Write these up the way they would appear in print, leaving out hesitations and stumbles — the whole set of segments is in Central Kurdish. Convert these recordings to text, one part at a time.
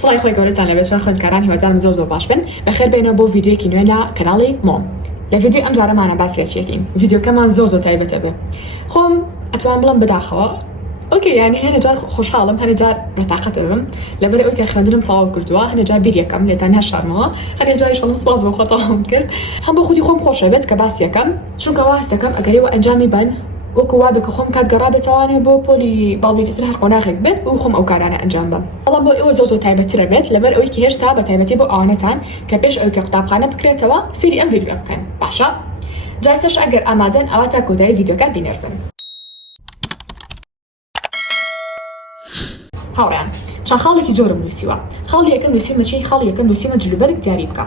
سڵای خۆی گەورەتان لەبێت چۆن خوێندکاران هیوادارم زۆر باش بن بەخێر بێنەوە بۆ ڤیدیۆیەکی نوێ لە کەناڵی مۆم. لە ڤیدیۆ ئەم جارەمانە باسیەکین ڤیدیۆکەمان زۆر تایبەتە بێ. خۆم ئەتوان بڵم بەداخەوە ئۆکێ، یعنی هەنە جار خۆشحاڵم، هەنە جار بەتاقەتە بم لەبەر ئەوەی کە خوێندنم تەواو کردووە، هەنە جار بیریەکەم لێتان هەشارمەوە، هەنە جاریش هەڵم سپاس بۆ خۆتەواوم کرد. هەم بۆ خودی خۆم خۆشە بێت کە باسیەکەم، چونکە وا هەست دەکەم ئەگەر ئێوە ئەنجامی بن وەکو وا بێ کە خۆم کات گەڕا بێتوانێت بۆ پۆلی باڵێتتر هەر قۆناغێک بێت و خۆم ئەو کارانە ئەنجام بم. بەڵام بۆ ئێوە زۆر تایبەترە بێت لەبەر ئەوەی کە هێشتا بە تایبەتی بۆ ئەوانەتان کە پێش ئەوەی کە قوتابخانە بکرێتەوە سەیری ئەم ڤیدیۆ بکەن. باشە؟ جایسەش ئەگەر ئامادەن ئەوە تا کۆتایی ڤیدیۆکە بینەر بن. هاوڕێیان، چەند خاڵێکی زۆرم نووسیوە. خاڵی یەکەم نووسیمە چی؟ خاڵی یەکەم نووسیمە جلوبەرێک دیاری بکە.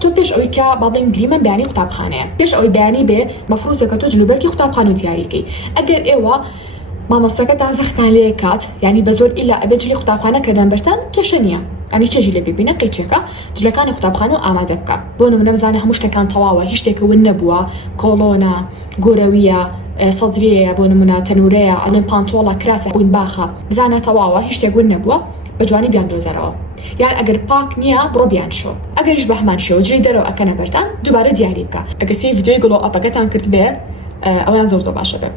تۆ پێش ئەوەی کە با بڵێن گریمە بەیانی قوتابخانەیە، پێش ئەوەی بەیانی بێ مەفروضەکە تۆ جلوبەرکی قوتابخانە و دیاریکەی. ئەگەر ئێوە مامۆستاکەتان زەختان لێ کات، یعنی بە زۆر ئیلا ئەبێ جلی قوتابخانە کەدان بەرتان کێشە نییە، ئەنی چێژی لێ ببینە قەیچێکە جلەکانی قوتابخانە و ئامادە بکە. بۆ نمونە بزانە هەموو شتەکان تەواوە، هیچ شتێکە ون نەبووە، کۆڵۆنە، گۆرەویە، سەجرەیە، بۆ نمونە تەنورەیە، ئەڵێن پانتۆڵە، کراسە، وین باخە، بزانە تەواوە هیچ شتێک ون نەبووە، بە جوانی بیان دۆزەرەوە. یان ئەگەر پاک نییە بڕۆ بیان شۆ. ئەگەریش بە هەمان شێوە جلی دەرەوە ئەکەنە بەرتان دووبارە دیاری بکە. ئەگەر سی ڤیدیۆی گڵۆ ئەپەکەتان کرد بێ ئەویان زۆر باشە بێ.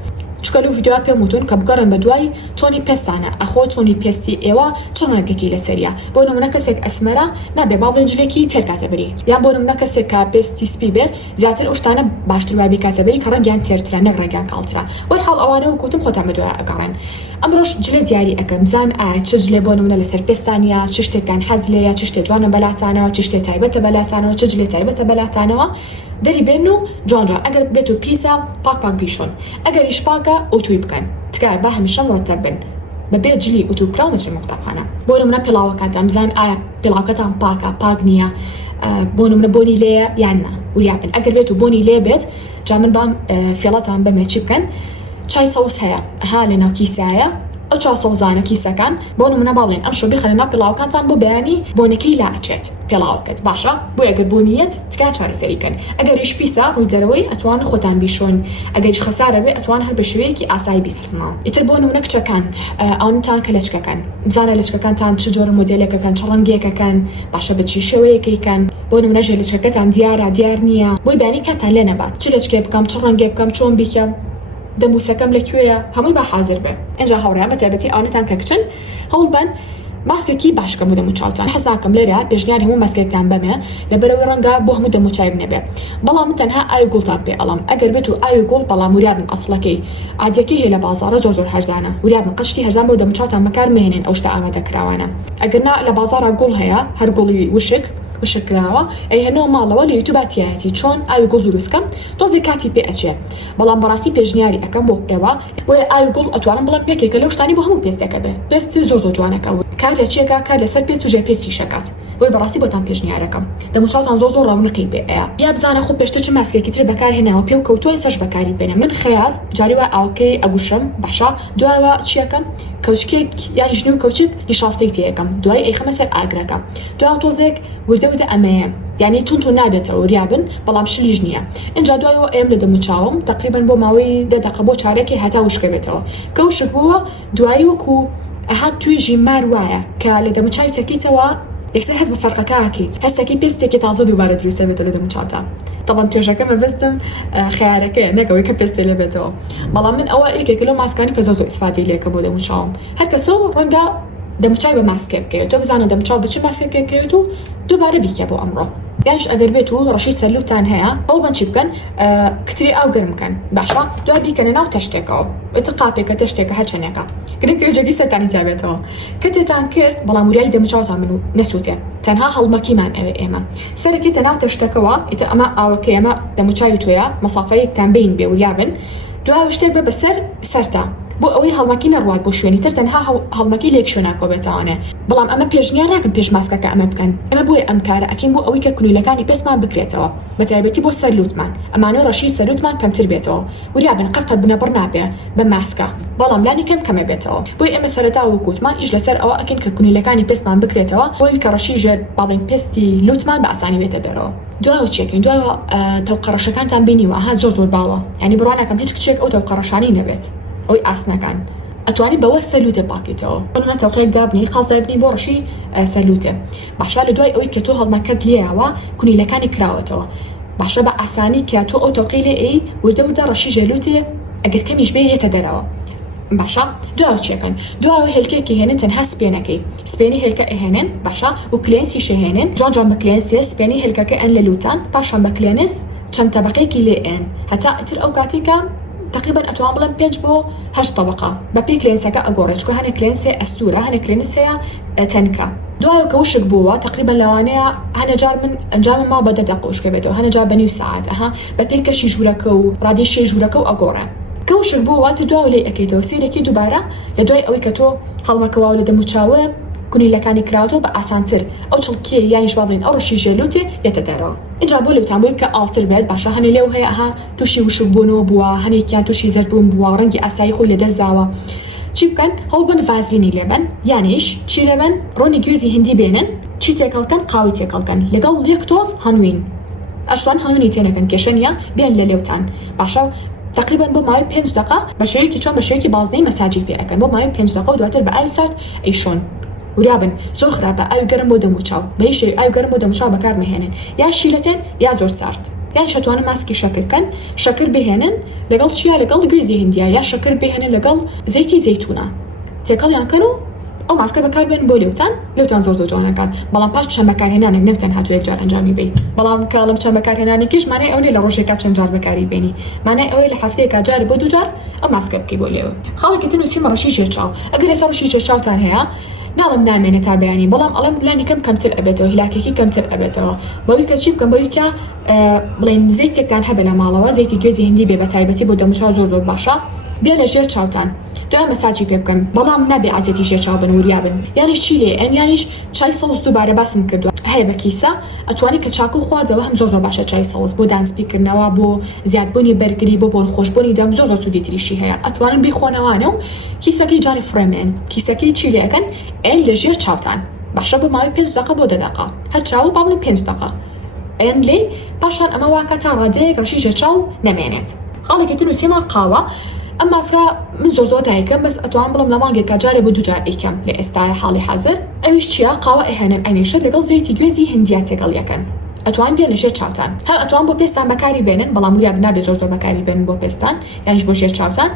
چکە لەو ڤیدیۆ پێم وتون کە بگەڕن بە دوای تۆنی پێستانە، ئەخۆ تۆنی پێستی ئێوە چەند ڕەنگێکی لەسەریە. بۆ نمونە کەسێک ئەسمەرە نابێ با بڵێن جلێکی تێرکاتە بری، یان بۆ نمونە کەسێک کە پێستی سپی بێ زیاتر ئەو شتانە باشتر وای بیکاتە بری کە ڕەنگیان سێرترە نەک ڕەنگیان کاڵترە. وەرحاڵ ئەوانە وەکوتم خۆتان بە دوای ئەگەڕێن. ئەمڕۆژ جلێ دیاری ئەەکەم، بزان ئایا چ جلێ بۆ نمونە لەسەر پێستانە، چ شتێکان حەز لێیە، چ شتێ جوانە بەلاتانەوە، چ شتێ تایبەتە بەلاتانەوە، چ جلێ تایبەتە بەلاتانەوە. دەری بێن و جوان ئەگەر بێت و پیسە پاک بیشۆن، ئەگەریش پاکە ئۆتوی بکەن. تکایە با هەمیشە مرتب بن بەبێ جلی ئۆتوکراو نەچن قوتابخانە. بۆ نمونە پێڵاوەکانتان بزان ئایا پێڵاوەکەتان پاکە پاک نییە، بۆ نمونە بۆنی لێیە یان نا، وریا بن. ئەگەر بێت و بۆنی لێ بێت جا من بام فێڵەتان بەمێ چی بکەن؟ چای سەوس هەیە ها لێناو کیسایە، ئەو چا سەوزانە کیسەکان بۆ نمونە باڵێن ئەم شۆ بخەنە ناو پێڵاوەکانتان بۆ بەیانی بۆنەکەی لا ئەچێت پێڵاوەکەت. باشە؟ بۆ ئەگەر بۆنیەت تکا چارەسەریکەن. ئەگەریش پیسە ڕووی دەرەوەی ئەتوان خۆتان بیشۆن، ئەگەریش خەسارە بێ ئەتوان هەر بە شێوەیەکی ئاسایی بیسڕنەوە. ئیتر بۆ نمونە کچەکان ئەوانتان کە لەچکەکەن، بزانە لەچکەکانتان چ جۆرە مۆدێلێکەکەن، چ ڕەنگێکەکەن، باشە بە چی شێوەیەکەیکەن. بۆ نمونە ژێر لەچکەکەتان دیارە دیار نییە، بۆی بەیانی کاتان لێ نەبات چ لەچکێ بکەم، چ ڕەنگێ بکەم، چۆن بیکەم، دەموسەکەم لەکوێیە، هەمووی بە حازر بێ. ئەنجا هاوڕێیان بە تایبەتی ئەوانتان کە کچن هەوڵ بن ماسکێکی باشکەم بۆ دەموچاوتان. حەزاکەم لێرە پێشنیار هەموو ماسکێکتان بەمێ لەبەرەوەی ڕەنگە بۆ هەموو دەموچاوێک نەبێ. بەڵام من تەنها ئاوی گوڵتان پێ ئەڵم، ئەگەر بێت و ئاوی گوڵ بەڵام وریابن ئەسڵەکەی عادیەکەی هەیە لە بازاڕە زۆر هەرزانە، وریابن قەشتی هەرزان بۆ دەموچاوتان بەکار مێنن ئەو شتە ئامادەکراوانە. ئەگەر نا لە بازاڕە گوڵ هەیە هەر گوڵی وشکراوە ئەیهێنەوە ماڵەوە لە یوتیوباتیایەتی چۆن ئاوی گوڵ دروستکەم تۆزی کاتی پێ ئەچێ. بەڵام بەڕاستی پێشنیاری ئەەکەم بۆ ئێوە بۆیە ئاوی گوڵ ئەتوانم بڵم پێکێکە لەو شتانی بۆ هەموو پێستێکە بێ. پێستی زۆر جوانەکە کار لە چیەکە کار لەسەر پێست و ژێ پێستی شەکات. بۆی بەڕاستی بۆتان پێشنیارەکەم دەموچاوتان زۆر ڕەونقی بێ ئەیە. یا بزانە خۆ پێشتر چ ماسکێکی تر بەکارهێناوە پێ و کەوتووە سەرش بەکاری بێنە. من خەیار جاری وە ئاوکەی ئەگوشم باشە، دوایەوە چیەکەم کەوچکێک یانی ژنێ و کەوچک نیشاستێک تێیەکەم، دوای ئەیخەمە سەر ئاگرەکە، دوای تۆزێک وردە ئەمەیە، یعنی تون نابێتەوە وریابن بەڵام شلیژ نییە. اینجا دوایەوە ئێم لە دەموچاوم تقریبا بۆ ماوەی 10 دقیقە بۆ چارێکی هەتا وشکە بێتەوە. کە وشک بووە دوایی وەکو ئەهات توێژی مار وایە کە لە دەموچاوی تەکیتەوە یەکسەر هەست بە فەرقەکەکەیت، هەستێکی پێستێکی تازە دووبارە دروستە بێتە لە دەموچاوتە. طبعا توێژەکە مەبەستم خەیارەکەیە نەکەوەی کە پێستێ لێ بێتەوە. بەڵام من ئەوە یەکێک لەو ماسکانی کە زۆر ئیسفادەی لێکە بۆ دەموچاوم. هەر کەسە ڕەنگە دەموچاوی بە ماسکێ بکەوێت، تۆ بزانە دەموچاو بچ ماسکێکەکەوێت و دووبارە بیکە بۆ ئەمڕۆ. یانش ئەگەر بێت و ڕەشی سەرلوتان هەیە ئەو بەن چی بکەن؟ کتری ئاو گەرم بکەن، باشە؟ دوای بیکەنە ناو تەشتێکەوە، ئێتە قاپێکە تەشتێکە هەرچەندێکە گرنگجێکی سەرتانی جابێتەوە. کە تێتان کرد بەڵام وریای دەموچاوتان من و نەسووتێ، تەنها هەڵمەکیمان ئەوێ ئێمە سەرەکیتە ناو تەشتەکەەوە، ئیتە ئەمە ئاوەکە ئێمە دەموچاوی تۆیە مەسافەیەکتان بین بێ وریابن، دوای شتێک بە بەسەر سەرتا بۆ ئەوەی هەڵمەکی نەڕوات بۆ شوێنی تر تەنها هەڵمەکی لێک شوێناکۆ بێتەوانێ. بەڵام ئەمە پێشنیار ناکەن پێش ماسکەکە ئەمە بکەن، ئەمە بۆیە ئەم کارە ئەکەین بۆ ئەوەی کە کلولەکانی پێستمان بکرێتەوە، بە تایبەتی بۆ سەرلوتمان ئەمانە ڕەشی سەرلوتمان کەمتر بێتەوە، وریابن قەت بنەبڕ نابێ بە ماسکە، بەڵام لانی کەمە بێتەوە. بۆی ئێمە سەرەتا وەکوتمان ئیش لەسەر ئەوە ئەکەین کە کلولەکانی پێستمان بکرێتەوە بۆی کە ڕەشی ژێر باڵین پێستی لوتمان بە ئاسانی بێتە دەرەوە. دوای چیەکەین؟ دوای تەوقەڕەشەکانتان بینیوە ئاها زۆر باوە، یعنی بڕوانەکەم هیچ کچێک ئەو تەوقەڕەشانی نەبێت ئەوی ئاسنەکان. ئەتوانی بەوە سەلوتێ پاکێتەوە بۆنە تەوقەیەک دابنی خاص دابنی بۆ ڕەشی سەلوتێ باشە لە دوای ئەوەی کە تۆ هەڵمەکەت لێیەوە کونیلەکانی کراوەتەوە باشە بە ئاسانی کە تۆ ئەو تەوقەی لێ ئەی وردە ڕەشی ژەلوتێ ئەگەر کەمیش بێ یێتە دەرەوە باشە دوای چیەکەن دوای هێلکێکی هێنن تەنها سپێنەکەی سپێنی هێلکە ئەهێنن باشە و کلێنسی شەهێنن جوان بە کلێنسێ سپێنی هێلکەکە ئەن لە لوتان پاشان بە کلێنس چەند تەبقەیەکی لێ ئەن هەتا ئەتر ئەو کاتێکە تقریبا ئەتوان بڵێن 5 بۆ 8 طبقة بەپی کلێنسەکە ئەگۆڕێت چکە هەنێک کلێنسێ ئەستورە هەنێک کلێنس هەیە تەنکە دوای کە وشک بووە تقریبا لەوانەیە هەنەجار من ئەنجامم ما بە 10 دقیقە وشکە بێتەوە هەنەجار بە نیو ساعت بەپی کەشی ژوورەکە و ڕادێشی ژوورەکە و ئەگۆڕێ کەوشک بوو واتە دوای لێ ئەکەیتەوە سیرێکی دووبارە لە دوای ئەوەی کە تۆ هەڵمەکەوا لە دەموچاوە کونیلەکانی کراوەوە بە ئاسانتر ئەو چڵکیە یانیش بابڵین ئەو ڕەشی ژێلوتێ یەتە دەرەوە اینجا بۆ لەوتان بۆی کە ئاڵتر بێت باشە هەنێ لێو هەیە تووشی وشک بوونەوە بووە هەنێکیان تووشی زەربوون بووە ڕەنگی ئاسایی خۆی لەدەستداوە چی بکەن هەوڵبن ڤازلینی لێبن یانیش چی لێبن ڕۆنی گوێزی هندی بێنن چی تێکەڵکەن قاوی تێکەڵکەن لەگەڵ یەک تۆز هەنوین ئەشوان هەنوونی تێنەکەن کێشەنە بیان لە لێوتان باشە تقریبا بۆ ماوەی 5 دقیقە بەشەیەکی چۆن بەشەیەکی بازدەی مەساجی پێ ئەەکەن بۆ ماوەی 5 دقیقە و دواتر بە ئاوی سارد ئەیشۆن ورابن زۆر خراپە ئاوی گەرم بۆ دەموچاو بەیشی ئاوی گەرم بۆ دەموچاو بەکار مەهێنن یا شیلەتێن یا زۆر سارد یان شەتوانە ماسکی شەکرکەن شەکر بهێنن لەگەڵ چیا لەگەڵ گوێزی هندیا یا شەکر بهێنن لەگەڵ زەیتی زەیتونە تێکەڵیان کەن و ئەو ماسکە بەکار بێن بۆ لێوتان زۆر جوانەکە بەڵام پاش چەند بەکارهێنانێک نەتەن هاتووە یەکجار ئەنجامی بی بەڵام کاڵم چەند بەکارهێنانێکیش مانای ئەوەی لە ڕۆژێکا چەند جار بەکاری بێنی مانای ئەوەی لە هەفتەیەکا جار بۆ دووجار ئەو ماسکە بکەی بۆ لێوە خاڵێکی تر نووسیمە ڕەشی ژێرچاو ئەگەر ئێستا ڕەشی ژێرچاوتان هەیە ناڵم نامێنێت تا بەیانی بەڵام ئەڵم لانی کەمتر ئەبێتەوە هیلاکێکی کەمتر ئەبێتەوە بەوەی کە چی بکەم بەوەی کە بڵێن زەیتێکتان هەبە لە ماڵەوە زەیتی گوێزی هندی بێ بە تایبەتی بۆ دەموچاو زۆر باشە بێ لە ژێر چاوتان دوای مەساجی پێ بکەن بەڵام نابێ ئازێتی ژێر چاو بن وریا بن یانیش چی لێ ئەن یانیش چای سەوز دووبارە باسم کردووە هەیە بە کیسە ئەتوانی کە چاکو خواردەوە هەم زۆر باشە چای سەوز بۆ دانسپیکردنەوە بۆ زیادبوونی بەرگری بۆ بۆن خۆشببوونی دەم زۆر سوودی تریشی هەیە ئەتوانن بیخۆنەوانە و کیسەکەی جاری فرێمێن کیسەکەی چی لێەکەن ئەن لە ژێر چاوتان باشە بۆ ماوەی 5 دقیقە بۆ 10 دقیقە هەر چاو باڵین 5 دقیقە ئەن لێ پاشان ئەمە واکە تا ڕادەیەک ڕەشی ژێر چاو نەمێنێت خاڵێکی تر نووسیمە قاوە ئەم ماسکە من زۆر دایکەم بەس ئەتوان بڵم لە مانگێکا جارێ بۆ دووجار ئەیکەم لە ئێستای حاڵی حەزر ئەویش چیە قاوە ئەهێنن ئەنیشت لەگەڵ زەیتی گوێزی هندیا تێگەڵ یەکەن ئەتوان بێن لە ژێر چاوتان هەر ئەتوان بۆ پێستان بەکاری بێنن بەڵام وریا بنابێ زۆر بەکاری بێنن بۆ پێستان یانیش بۆ ژێر چاوتان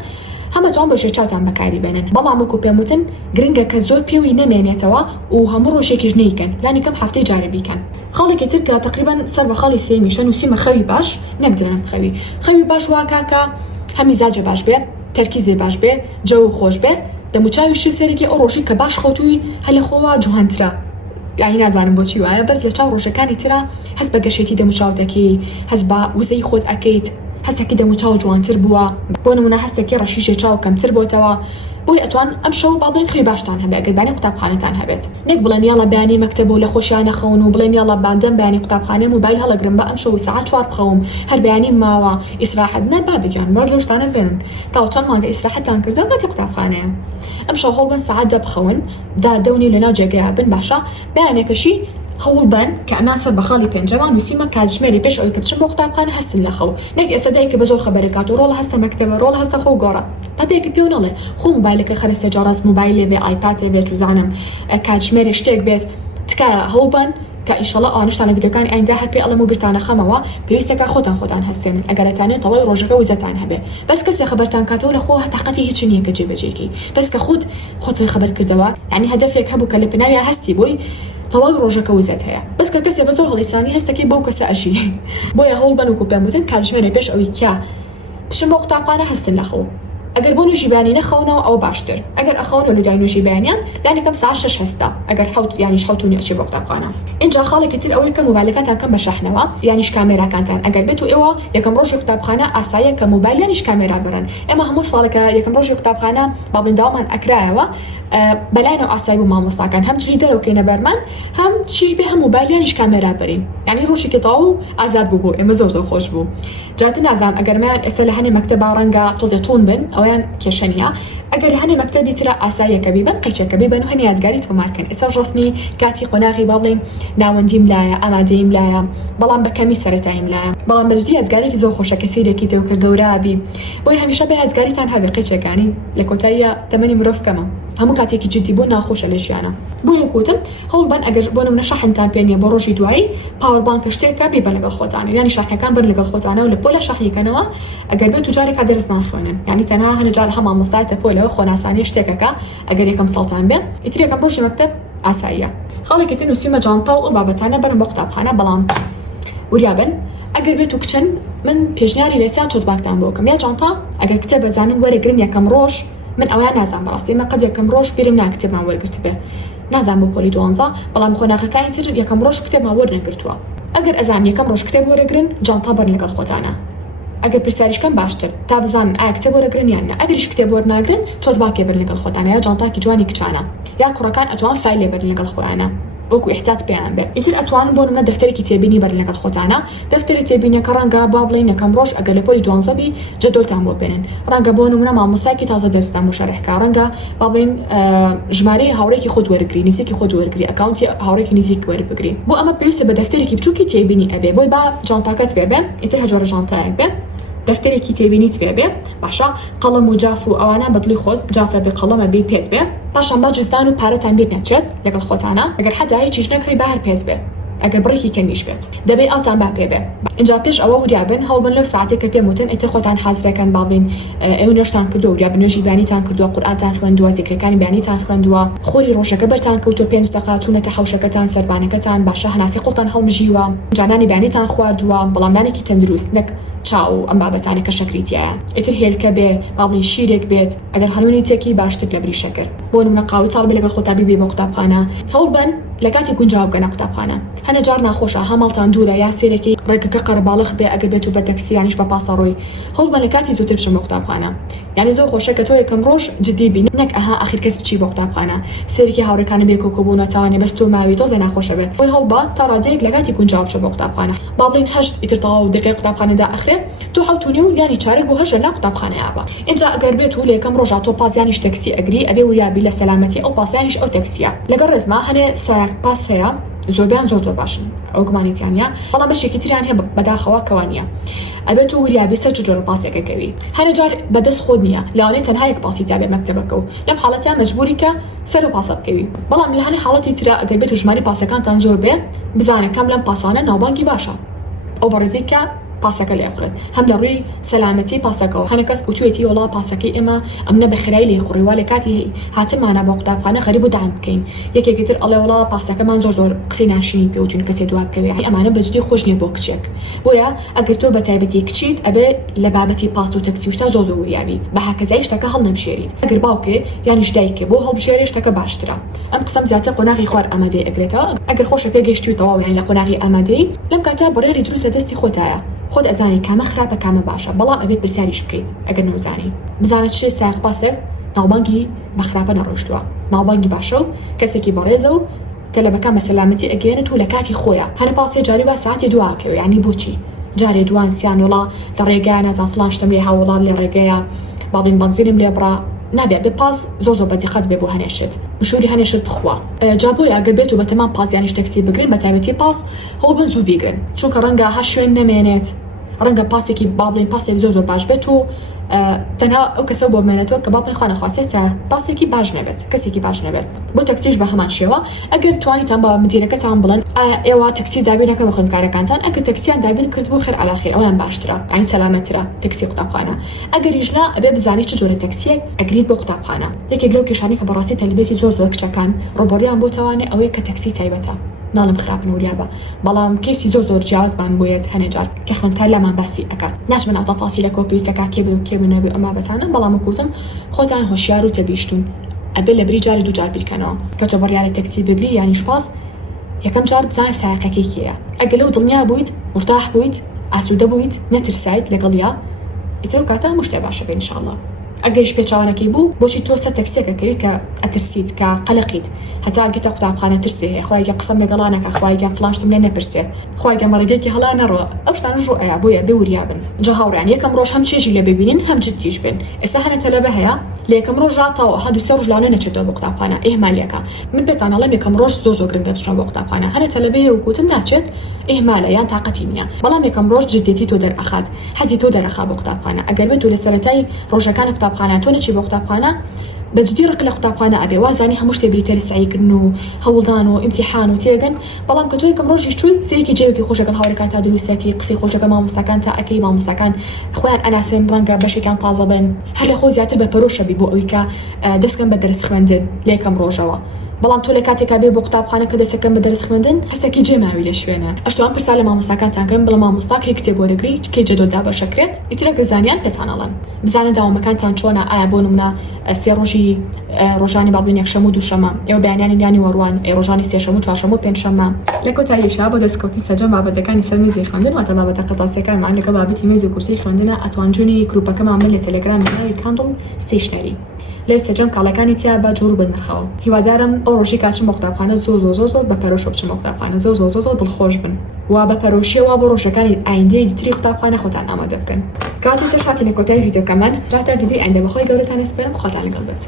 هەمەتوان بە ژێر چاوتان بەکاری بێنن بەڵام وەکو پێم وتن گرنگە کە زۆر پێوی نەمێنێتەوە و هەموو ڕۆژێکیش نیکەن لانی کەم هەفتەی جارێ بیکەن خاڵێکی تر کە تقریبا سەر بە خاڵی سێمیشە نووسیمە خەوی باش نەکدرن خەوی باش واکاکە هەمیزاجە باش بێ تەرکیزێ باش بێ جەو خۆش بێ دەموچاویشی سەرێکی ئەو ڕۆژی کە باش خۆتوی هەلە خۆوە جوانترە یعنی نازانم بۆچی وایە بەس لە چاو ڕۆژەکانی ترە هەست بە گەشێتی دەموچاو دەکەی هەست بە وزەی خۆت ئەەکەیت هەستێکی دەموچاو جوانتر بووە بۆ نمونە هەستێکی ڕەشی ژێرچاو کەمتر بۆتەوە بۆی ئەتوان ئەم شەو باڵێن خەوی باشتان هەبێ ئەگەر بانی قوتابخانەتان هەبێت نێک بڵێن یاڵە بەیانی مەکتەب و لە خۆشیانە خەون و بڵێن یاڵە باندەم بەیانی قوتابخانە موبایل هەڵەگرم بە ئەم شەو ساعت 4 بخەوم هەر بەیانی ماوە ئیسراحەت نەبا بگیان بەڵ زۆرتانە بێنن تاوە چەند مانگە ئیسراحەتتان کردووە کاتی قوتابخانەیە ئەم شەو هەڵبن ساعت 10 بخەون دەونی لەناو جێگەیە بن باشە بەیانێکەشی هەوڵبن کە ئەما سەر بە خاڵی پێنجەمان نووسیمە کاتژمێری پێش ئەوەی کە بچن بۆ قوتابخانە هەستن لە خەو نێک ئێستا دایکە بە زۆر خەبەرەکات و ڕۆڵە هەستە مەکتەبە ڕۆڵە هەستە خۆ گۆڕە پاتێکی پێ نەڵێ خۆ موبایلەکە خەرە سەجاڕاست موبایلێ بێ ئایپاتێ بێت وزانم کاتژمێری شتێک بێت تکایە هەوڵبن کە ئینشەڵە ئانشتانە ڤیدیۆکانی ئاینجا هەر پێ ئەڵم و برتانە خەمەوە پێویستەکە خۆتان هەستێنن ئەگەرەتانێت تەواوی ڕۆژەکە وزەتان هەبێ بەس کەسێ خەبەرتان کاتەوە لە خۆ تاقەتی هیچ نییە کە جێبەجێکی بەس کە خۆت خەبەر کردەوە یعنی هەدەفێک هەبوو کە لە پناوی هەستی بۆی تەواوی ڕۆژەکە وزەت هەیە بەس کە کەسێ بە زۆر هەڵیسانی هەستەکەی بەو کەسە ئەژی بۆیە هەوڵبن وەکو پێم وتن کاتژمێری پێش ئەوەی کیا بچن بۆ قوتابخانە هەستن لە خەو ئەگەر بۆ نوێژی بەیانی نەخەونەوە ئەو باشتر ئەگەر ئەخەونەوە لە دوای نوێژی بەیانیان یانێکم ساعت 6 هەستە ئەگەر حەوت یانیش حەوت و نیوە ئەچێ بۆ قوتابخانە اینجا خاڵێکی تر ئەوەی کە موبایلەکانتان کەم بە شەحنەوە یانیش کامێراکانتان ئەگەر بێت و ئێوە یەکەم ڕۆژی قوتابخانە ئاساییە کە موبایل یانیش کامێرا بڕن ئێمە هەموو ساڵێکە یەکەم ڕۆژی قوتابخانە باڵنداومان ئەکرایەوە بەلایەنەوە ئاسایی بۆ مامۆستاکان هەم جلی دەرەوەکەینە بەرمان هەم چیش بێ هەم موبایل یانیش کامێرا بەرین یعنی ڕۆژێکی تەواو ئازاد بوو ئێمە زۆر خۆش بوو جاتە نازان ئەگەرمیان ئێستا لە هەنێ مەکتەبا ڕەنگە تۆزێ تۆن بن ئەویان کێشەنیە ئەگەر هەنێ مەکتەبی ترە ئاساییەکە بیبن قەیچەکە بیبن و هەنێ یادگاری تۆمارکەن ئێستا ڕستمی کاتی قۆناغی باڵێن ناوەندیم لایە ئامادەیم لایە بەڵام بەکەمی سەرەتاییم لایە بەڵام بەجددی یادگارێکی زۆر خۆشە کە سیرێکی تێوکە گەورابی بۆی هەمیشە بە یادگاریتان هەبێ قەیچەکانی لە کۆتاییە تەمەنی مرۆڤ کەمە هەموو کاتێکی جددی بۆ ناخۆشە لە ژیانە بۆ یەکوتم هەوڵبن ئەگەر بۆ نمونە شەحنتان پێ نییە بۆ ڕۆژی دوایی پاوەربانکە شتێکە بیبە لەگەڵ خۆتانە یانی شاحنەکان بن لەگەڵ خۆتانە و لە پۆلە شەحنیکەنەوە ئەگەر بێت و جارێکا دەرس ناخوێنن یعنی تەنها هەنە جار هەمان مەستایتە پۆلەوە خۆناسانی شتێکەکە ئەگەر یەکەم ساڵتان بێ ئیتر یەکەم ڕۆژی مەکتەب ئاساییە خاڵێکی تر نووسیمە جانتە و بابەتانە بەرن بە قوتابخانە بەڵام وریابن ئەگەر بێت و کچن من پێشنیاری لێسا تۆزباکتان بۆکەم یا جانتا ئەگەر کتێب بەزانن وەرەگرن یەکەم ڕۆژ من ئەویان نازان بەڕاستی مە قەت یەکەم ڕۆژ بیرم نا کتێبمان وەرگرت بێ نازان بۆ پۆلی دوانزە بەڵام خۆناغەکانی تر یەکەم ڕۆژ کتێبمان وەرنەگرتووە ئەگەر ئەزان یەکەم ڕۆژ کتێب وەرەگرن جانتا بەرن لەگەڵ خۆتانە ئەگەر پرسیاریشکەم باشتر تا بزانن ئایا کتێب وەرەگرن یان نە ئەگەریش کتێب وەرناگرن تۆزباکێ بەرن لەگەڵ خۆتانە یا جانتاکی جوانی کچانە یا کوڕەکان ئەتوان فایلێ بەرن لەگەڵ خۆیانە وەکو احتیاط پێیان بێ ئیتر ئەتوانن بۆ نمونە دەفتەرێکی تێبینی بەرن لەگەڵ خۆتانە دەفتەری تێبینیەکە ڕەنگە با بڵێن یەکەم ڕۆژ ئەگەر لە پۆلی دوانزەبی جەدۆلتان بۆ بێنن ڕەنگە بۆ نمونە مامۆستایەکی تازە دەستان بۆ شەرحکە ڕەنگە با بڵێن ژمارەی هاوڕێکی خۆت وەرگری نزیکی خۆت وەرگری ئەکاونتی هاوڕێکی نزیک وەربگری بۆ ئەمە پێویستە بە دەفتەرێکی بچووکی تێبینی ئەبێ بۆی با جانتاکەت بێ ئیتر هەجۆرە جانتایەک بێ دەفتەرێکی تێبینیت بێ باشە قەڵەم و جاف و ئەوانە بەدڵی خۆت جافە بێ قەڵەمە بێ پێت بێ پاشان با جزدان و پارەتان بێت نەچێت لەگەڵ خۆتانە ئەگەر حتا هیچیش نەکڕی بە هەر پێت بێ ئەگەر بڕێکی کەمیش بێت دەبێت ئەوتان با پێ بێ اینجا پێش ئەوە وریابن هەوڵبن لەو ساعتێکە پێم وتن ئیتر خۆتان حازرەکەن باڵێن ئێوە نوێژتان کردووە وریا بنوێژی بیانیتان کردووە قورئانتان خوێندووە زیکرەکانی بیانیتان خوێندووە خۆری ڕۆژەکە بەرتان کەوتووە 5 دقیقە چوونەتە حەوشەکەتان سەربانەکەتان باشە هەناسی خۆتان هەڵمژیوە جانانی بیانیتان خواردووە بەڵامدانێکی تەندروست نەک چاو ئەم بابەتانە کە شەکریتیایە ئیتر هێلکە بێ باڵێن شیرێک بێت ئەگەر هەنوونی تێکی باشتر لە بری شەکر بۆ نمونە قاوی تاڵ بێ لەگەڵ خۆتا بیبێ بۆ قوتابخانە هەوڵبن لە کاتی گونجاوگەنە قوتابخانە هەنە جار ناخۆشە هەماڵتان دوورە یا سێرێکی ڕێگەکە قەرباڵغ بێ ئەگەر بێت و بە تەکسی یانیش بە پاسەڕۆی هەوڵبن لە کاتی زووتر بچن بۆ قوتابخانە یعنی زۆر خۆشە کە تۆ یەکەم ڕۆژ جددی بین نەک ئەها ئاخر کەس بچی بۆ قوتابخانە سێرێکی هاوڕێکانە بێ کۆکۆبوو نەتوانێ بەس تۆ ماوی تۆزە ناخۆشە بێت بۆی هەوڵبە تا ڕادەیەک لە کاتی گونجاو بچە بۆ قوتابخانە با بڵێن هەشت ئیتر تەواو دەرگای قوتابخانەدا ئەخرێ تو حوتونی و یانی چارێک بۆ هەژە لە قوتابخانەیە بە اینجا ئەگەر بێت و لە یەکەم ڕۆژە تۆ پازیانیش تەکسی ئەگری ئەبێ وریابی لە سەلامەتی ئەو پاسیانیش ئەو تەکسیە لەگەڵ ڕێزما هەنێ سایق پاس هەیە زۆربیان زۆر باشن ئەو گومانیتیانە بەڵام بەشێکی تریان هەیە بەداخەوە کەوانیە ئەبێت و وریابی سەر جۆرە پاسێکەکەوی هەنە جار بەدەست خۆت نییە لەوانەیە تەنها یەک پاسی تا بێ مەکتەبەکە و لەم حاڵەتیان مەجبوری کە سەر و پاسە بکەوی بەڵام لە هەنێ حاڵەتی ترە ئەگەر بێت و ژماری پاسەکانتان زۆر بێ بزانە کەم لەم پاسانە ناوبانگی باشە ئەو بەڕێزی کە پاسەکە لێ ئەخرێت هەم لە ڕووی سەلامەتی پاسەکەەوە هەنە کەس وتوێتی وڵا پاسەکەی ئێمە ئەمنە بەخرای لێ خوڕیوا لە کاتی هاتمانە بە قوتابخانە خەریب و دام بکەین یەکێکی تر ئەڵێ وڵا پاسەکەمان زۆر قسەی ناشرینی پێوتون کەسێ دوا بکەوێ ئەمانە بەجددی خۆش نیە بۆ کچێک بۆیە ئەگەر تۆ بە تایبەتی کچیت ئەبێ لە بابەتی پاس و تەکسی شتا زۆر وریابی بە هاکەزای شتەکە هەڵ نەبژێریت ئەگەر باوکێ یانیش دایکێ بۆ هەڵبژێری شتەکە باشترە ئەم قسەم زیاتر قۆناغی خوار ئامادەی ئەگرێتەوە ئەگەر خۆشە پێگەشتی و تەواو یان لە قۆناغی ئامادەی لەم کاتە بڕێری دروستە دەستی خۆتایە خۆت ئەزانی کامە خراپە کامە باشە بەڵام ئەبێ پرسیاریش بکەیت ئەگەر نەوزانی بزانێت چێ سایق پاسێک ناوبانگی بە خراپە نەڕۆشتووە ناوبانگی باشە و کەسێکی بەڕێزە و تەلەبەکان بە سەلامەتی ئەگەێنێت و لە کاتی خۆیە هەنە پاسێ جاری وا ساعتی دواکەوە یعنی بۆچی جارێ دوان سیان وڵا لە ڕێگای نازان فڵان شتم لێ هاوڵات لێ ڕێگەیە باڵین بەنزینم لێ بڕا نابێت بێ پاس زۆر بەدیقەت بێ بۆ هەنێشت مشوری هەنێشت بخوا جا بۆی ئەگەر بێت و بە تەمان پاسیانیش تەکسی بگرن بە تایبەتی پاس هەوڵ بە زوو بیگرن چونکە ڕەنگە هەر شوێن نەمێنێت ڕەنگە پاسێکی بابلین پاسێک زۆر باش بێت و تەنها ئەو کەسە بۆ بمێنێتەوە کە باڵین خوانە خواسێ پاسێکی باش نەبێت کەسێکی باش نەبێت بۆ تەکسیش بە هەمان شێوە ئەگەر توانیتان بە مدیرەکەتان بڵن ئێوە تەکسی دابینەکە بە خوێندکارەکانتان ئەگەر تەکسیان دابین کرد بۆ خێر عەلاخیر ئەویان باشترە یعنی سەلامەترە تەکسی قوتابخانە ئەگەریش نا ئەبێ بزانیت چ جۆرە تەکسیەک ئەگریت بۆ قوتابخانە یەکێک لەو کێشانی کە بەڕاستی تەلبێکی زۆر کچەکان ڕۆبۆریان بۆ توانێ ئەوەیە کە تەکسی تایبەتە ناڵم خراپن وریابە بەڵام کەسی زۆر جیاوازمان بۆیەت هەنێجار کە خوێندکار لەمان باسی ئەکات ناچمە ناو تەفاسی لە کۆپیویستەکە کێ بێ و کێ نەبێ ئەما بەتانە بەڵام وەکوتم خۆتان هۆشیار و تێگەیشتون ئەبێ لە بری جاری دووجار بیرکەنەوە کە تۆ بڕیارە تەکسی بگری یانیش پاس یەکەم جار بزانە سایقەکەی کێیە ئەگە لەو دڵنیا بوویت مرتاح بوویت ئاسوودە بوویت نەترسایت لەگەڵیا ئیتر و کاتە هەموو شتێ باشە بێ ئینشاءڵڵا ئەگەیش پێچاوانەکەی بوو بۆچی تۆ سەر تەکسێکەکەی کە ئەترسیت کە قەلەقیت هەتا ئەگەتە قوتابخانە ترسێ هەیە خۆیان قسەم لەگەڵانەکە خۆیان فلانشتم لێ نەپرسێت خۆیان مەڕێگەیەکی هەڵا نەڕۆ ئەو شتانە ڕۆ ئەیە بۆیە بێوریابن جا هاوڕیان یەکەم ڕۆژ هەم چێژی لێ ببینین هەم جددیش بن ئێستا هەنە تەلەبە هەیە لە یەکەم ڕۆژ ڕاتەوە هەدوو سێ ڕۆژ لاوانێ نەچێتەوە بۆ قوتابخانە ئێهمالێکە من پێتان ئەڵێم یەکەم ڕۆژ زۆر گرنگە بچڕۆ بۆ قوتابخانە هەنە تەلەبە هەیە وگوتم ناچێت ئێهمالە یان تااقەتی نییە بەڵام یەکەم ڕۆژ جددیەتی تۆ دەرئەخات حەزی تۆ دەرەخا بۆ قوتابخانە ئەگەر بێت و لە سەرەتای ڕۆژەکانی قوتابخانە تۆ نەچی بۆ قوتابخانە بەجددی ڕق لە قوتابخانە ئەبێ وازانی هەموو شتێ بریتە لە سعیکردن و هەوڵدان و ئیمتیحان و تێگەن بەڵام کە تۆ یەکەم ڕۆژیش چووی سەرێکی جێوێکی خۆشەکەت هاوڕێکات تا دروستێکی قسەی خۆشەکە مامۆستاکان تا ئەکەی مامۆستاکان خۆیان ئەناسێن ڕەنگە بەشێکیان تازە بن هەر لە خۆ زیاتر بە پەرۆشە بی بۆ ئەوەی کە دەستکەم بە دەرس خوێندن لە یەکەم ڕۆژەوە بەڵام تۆ لە کاتێکا بێ بۆ قوتابخانە کە دەستەکەم بە دەرس خوێندن هەستێکی جێماوی لە شوێنە ئەشتوان پرسا لە مامۆستاکانتان بڵە مامۆستا کەی کتێب وەرەگری کەی جەدۆدا بەشەکرێت ئیترە گرزانیان پێتانەڵەن بزانە داوامەکانتان چۆنە ئایا بۆ نمونە سێ ڕۆژی ڕۆژانی باڵبوون یەکشەمە و دووشەمە ئێوە بەیانیانی یانی وەڕوان ڕۆژانی سێشەمە و چوارشەمە و پێنجشەمە لە کۆتاییشا بۆ دەستکەوتی سەرجەم بابەتەکانی سەر مێزی خوێندن واتە بابەتە قەتاسیەکانمان لەگەڵ بابەتی مێزی و کورسی خوێندنە ئەتوانجوونی گروپەکەمان من لە تەلەگرام ناوی کاندڵ ستیشنەری لێ سەرجەم کاڵەکانی تیا بە جوور بنرخەوە هیوادارم ئەو ڕۆژی کاچم بۆ قوتابخانە زۆر بە پەرۆشە بچم بۆ قوتابخانە زۆر دڵخۆش بن وا بە پەرۆشیەوە بۆ ڕۆژەکانی ئایندەی دیتری قوتابخانە خۆتان ئامادە بکەن کاتە سەر هاتینە کۆتایی ڤیدیۆکەمان جاتا ڤیدیۆی ئایندە بەخۆی گەورەتان ئەسپێرم خۆتان لەگەڵ بێت